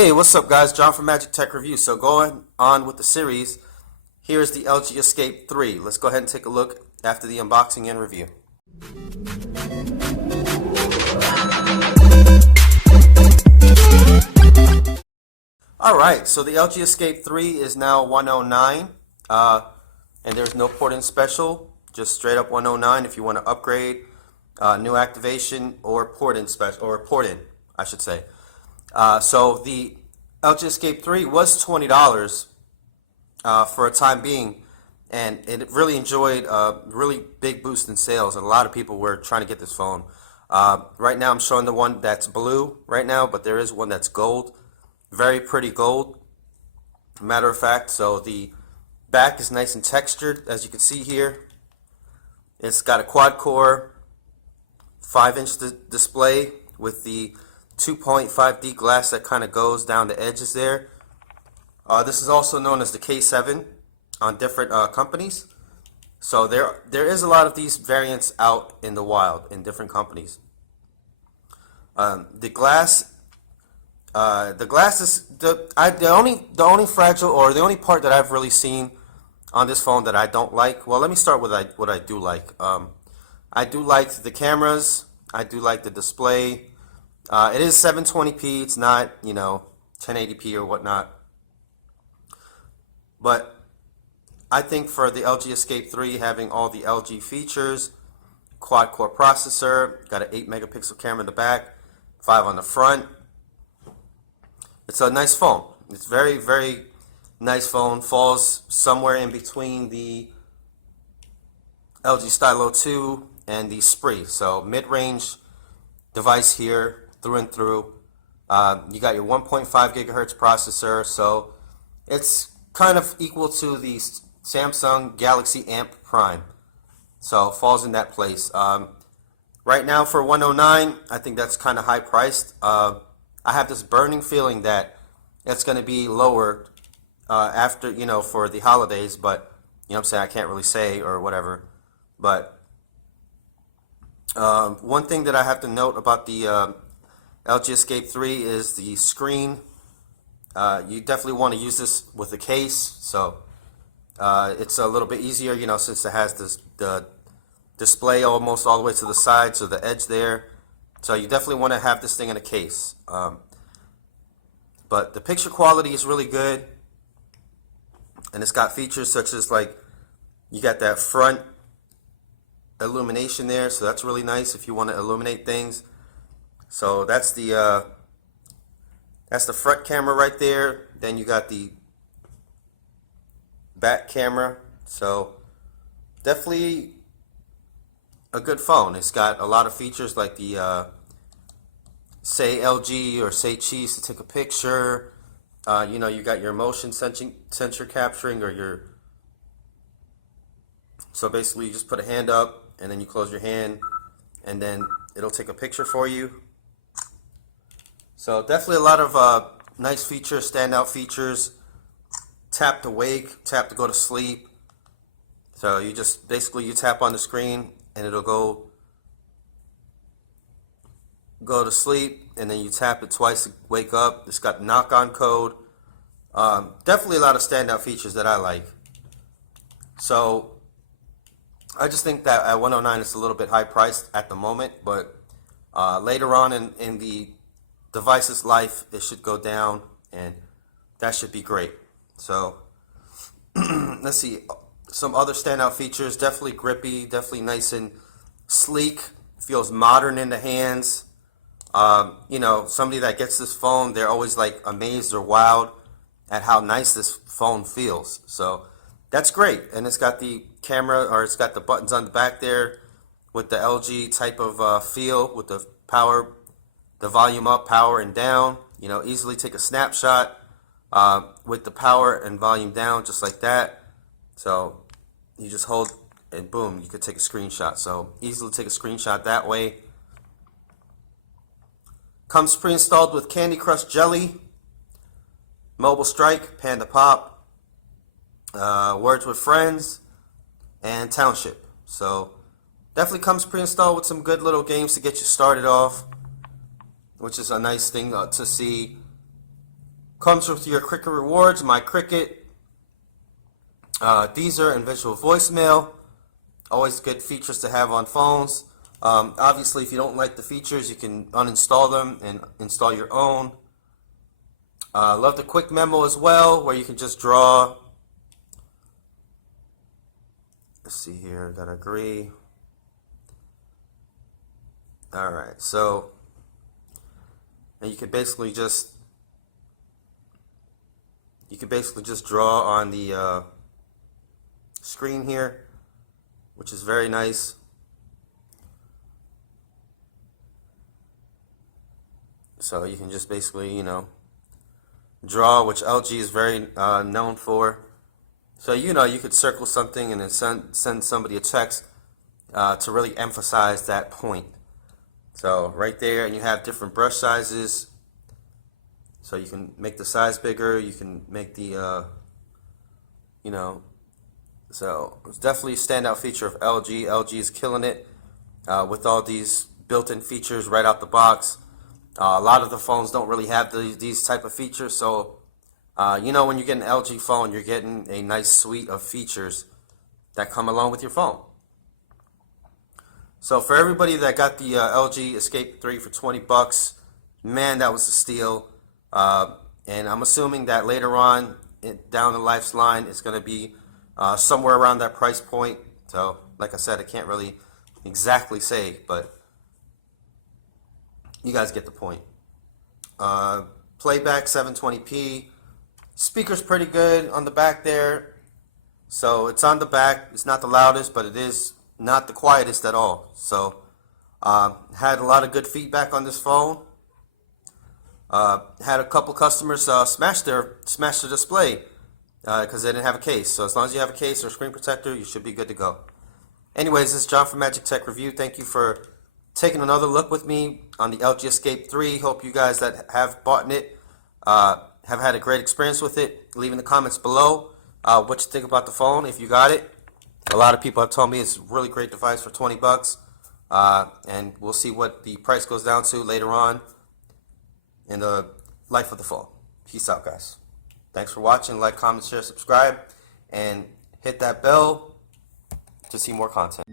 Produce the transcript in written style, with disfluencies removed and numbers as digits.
Hey, what's up guys? John from Magic Tech Review. So going on with the series, here's the LG Escape 3. Let's go ahead and take a look after the unboxing and review. Alright, so the LG Escape 3 is now 109, and there's no port-in special, just straight up 109 if you want to upgrade, new activation, or port-in special, or port-in, I should say. So the LG Escape 3 was $20 for a time being, and it really enjoyed a really big boost in sales, and a lot of people were trying to get this phone. Right now I'm showing the one that's blue right now, but there is one that's gold. Very pretty gold, matter of fact. So the back is nice and textured, as you can see here. It's got a quad-core 5-inch display with the 2.5D glass that kind of goes down the edges there. This is also known as the K7 on different companies. So there is a lot of these variants out in the wild in different companies. The glass is the only fragile, or the only part that I've really seen on this phone that I don't like. Well, let me start with what I do like. I do like the cameras. I do like the display. It is 720p. It's not, 1080p or whatnot. But I think for the LG Escape 3, having all the LG features, quad-core processor, got an 8-megapixel camera in the back, 5 on the front. It's a nice phone. It's very, very nice phone. Falls somewhere in between the LG Stylo 2 and the Spree. So mid-range device here through and through. You got your 1.5 gigahertz processor, so it's kind of equal to the Samsung Galaxy Amp Prime. So falls in that place. Right now for 109, I think that's kind of high priced. I have this burning feeling that it's going to be lower after, for the holidays, but, what I'm saying, I can't really say or whatever. But one thing that I have to note about the LG Escape 3 is the screen. You definitely want to use this with a case, so it's a little bit easier, since it has the display almost all the way to the side, so the edge there. So you definitely want to have this thing in a case. But the picture quality is really good, and it's got features such as, like, you got that front illumination there, so that's really nice if you want to illuminate things. So that's the front camera right there. Then you got the back camera. So definitely a good phone. It's got a lot of features like the say LG or say cheese to take a picture. You got your motion sensor capturing, or your, so basically you just put a hand up and then you close your hand and then it'll take a picture for you. So definitely a lot of nice features, standout features. Tap to wake, tap to go to sleep. So you just basically you tap on the screen and it'll go to sleep, and then you tap it twice to wake up. It's got knock-on code. Definitely a lot of standout features that I like. So I just think that at 109 it's a little bit high priced at the moment, but later on in the device's life it should go down, and that should be great. So let's see, some other standout features. Definitely grippy, definitely nice and sleek, feels modern in the hands. Somebody that gets this phone, they're always like amazed or wowed at how nice this phone feels. So that's great. And it's got the camera, or it's got the buttons on the back there with the LG type of feel, with the power, the volume up, power and down. Easily take a snapshot with the power and volume down, just like that. So you just hold and boom, you could take a screenshot. So easily take a screenshot that way. Comes pre-installed with Candy Crush Jelly, Mobile Strike, Panda Pop, Words with Friends, and Township. So definitely comes pre-installed with some good little games to get you started off, which is a nice thing to see. Comes with your Cricket rewards, My Cricket, Deezer, and visual voicemail. Always good features to have on phones. Obviously, if you don't like the features, you can uninstall them and install your own. Love the quick memo as well, where you can just draw. Let's see here, gotta agree. Alright, so and you could basically just draw on the screen here, which is very nice. So you can just basically, you know, draw, which LG is very known for. So, you know, you could circle something and then send somebody a text to really emphasize that point. So right there, and you have different brush sizes. So you can make the size bigger, you can make the, you know, so it's definitely a standout feature of LG. LG is killing it with all these built-in features right out the box. A lot of the phones don't really have these type of features, so you know, when you get an LG phone, you're getting a nice suite of features that come along with your phone. So for everybody that got the LG Escape 3 for 20 bucks, man, that was a steal. And I'm assuming that later on down the life's line, it's going to be somewhere around that price point. So like I said, I can't really exactly say, but you guys get the point. Playback 720p. Speaker's pretty good on the back there. So it's on the back. It's not the loudest, but it is not the quietest at all. So had a lot of good feedback on this phone. Had a couple customers smash their display because they didn't have a case. So as long as you have a case or screen protector, you should be good to go. Anyways, this is John from Magic Tech Review. Thank you for taking another look with me on the LG Escape 3. Hope you guys that have bought it have had a great experience with it. Leave in the comments below what you think about the phone if you got it. A lot of people have told me it's a really great device for 20 bucks. And we'll see what the price goes down to later on in the life of the phone. Peace out, guys. Thanks for watching. Like, comment, share, subscribe, and hit that bell to see more content.